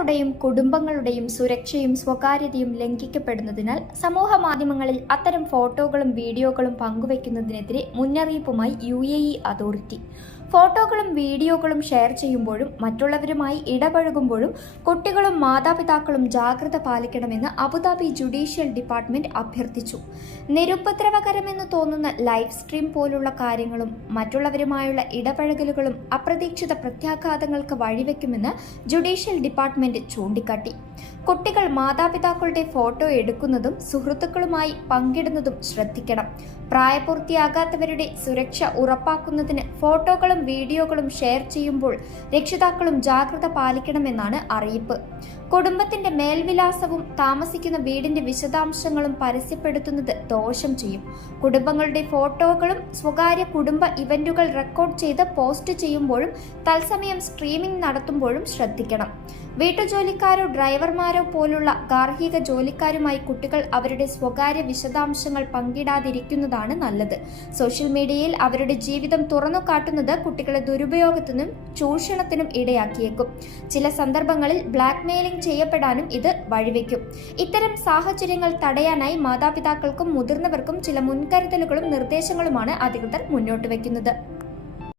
വ്യക്തികളുടെയും കുടുംബങ്ങളുടെയും സുരക്ഷയും സ്വകാര്യതയും ലംഘിക്കപ്പെടുന്നതിനാൽ സമൂഹ മാധ്യമങ്ങളിൽ അത്തരം ഫോട്ടോകളും വീഡിയോകളും പങ്കുവയ്ക്കുന്നതിനെതിരെ മുന്നറിയിപ്പുമായി യു എ ഇ അതോറിറ്റി. ഫോട്ടോകളും വീഡിയോകളും ഷെയർ ചെയ്യുമ്പോഴും മറ്റുള്ളവരുമായി ഇടപഴകുമ്പോഴും കുട്ടികളും മാതാപിതാക്കളും ജാഗ്രത പാലിക്കണമെന്ന് അബുദാബി ജുഡീഷ്യൽ ഡിപ്പാർട്ട്മെന്റ് അഭ്യർത്ഥിച്ചു. നിരുപദ്രവകരമെന്ന് തോന്നുന്ന ലൈവ് സ്ട്രീം പോലുള്ള കാര്യങ്ങളും മറ്റുള്ളവരുമായുള്ള ഇടപഴകലുകളും അപ്രതീക്ഷിത പ്രത്യാഘാതങ്ങൾക്ക് വഴിവെക്കുമെന്ന് ജുഡീഷ്യൽ ഡിപ്പാർട്ട്മെന്റ് ചൂണ്ടിക്കാട്ടി. കുട്ടികൾ മാതാപിതാക്കളുടെ ഫോട്ടോ എടുക്കുന്നതും സുഹൃത്തുക്കളുമായി പങ്കിടുന്നതും ശ്രദ്ധിക്കണം. പ്രായപൂർത്തിയാകാത്തവരുടെ സുരക്ഷ ഉറപ്പാക്കുന്നതിന് ഫോട്ടോകളും വീഡിയോകളും ഷെയർ ചെയ്യുമ്പോൾ രക്ഷിതാക്കളും ജാഗ്രത പാലിക്കണമെന്നാണ് അറിയിപ്പ്. കുടുംബത്തിന്റെ മേൽവിലാസവും താമസിക്കുന്ന വീടിന്റെ വിശദാംശങ്ങളും പരസ്യപ്പെടുത്തുന്നത് ദോഷം ചെയ്യും. കുടുംബങ്ങളുടെ ഫോട്ടോകളും സ്വകാര്യ കുടുംബ ഇവന്റുകൾ റെക്കോർഡ് ചെയ്ത് പോസ്റ്റ് ചെയ്യുമ്പോഴും തത്സമയം സ്ട്രീമിംഗ് നടത്തുമ്പോഴും ശ്രദ്ധിക്കണം. വീട്ടുജോലിക്കാരോ ഡ്രൈവർമാരോ പോലുള്ള ഗാർഹിക ജോലിക്കാരുമായി കുട്ടികൾ അവരുടെ സ്വകാര്യ വിശദാംശങ്ങൾ പങ്കിടാതിരിക്കുന്നതാണ് നല്ലത്. സോഷ്യൽ മീഡിയയിൽ അവരുടെ ജീവിതം തുറന്നു കാട്ടുന്നത് കുട്ടികളെ ദുരുപയോഗത്തിനും ചൂഷണത്തിനും ഇടയാക്കിയേക്കും. ചില സന്ദർഭങ്ങളിൽ ബ്ലാക്ക് മെയിലിംഗ് ചെയ്യപ്പെടാനും ഇത് വഴിവെക്കും. ഇത്തരം സാഹചര്യങ്ങൾ തടയാനായി മാതാപിതാക്കൾക്കും മുതിർന്നവർക്കും ചില മുൻകരുതലുകളും നിർദ്ദേശങ്ങളുമാണ് അധികൃതർ മുന്നോട്ട് വയ്ക്കുന്നത്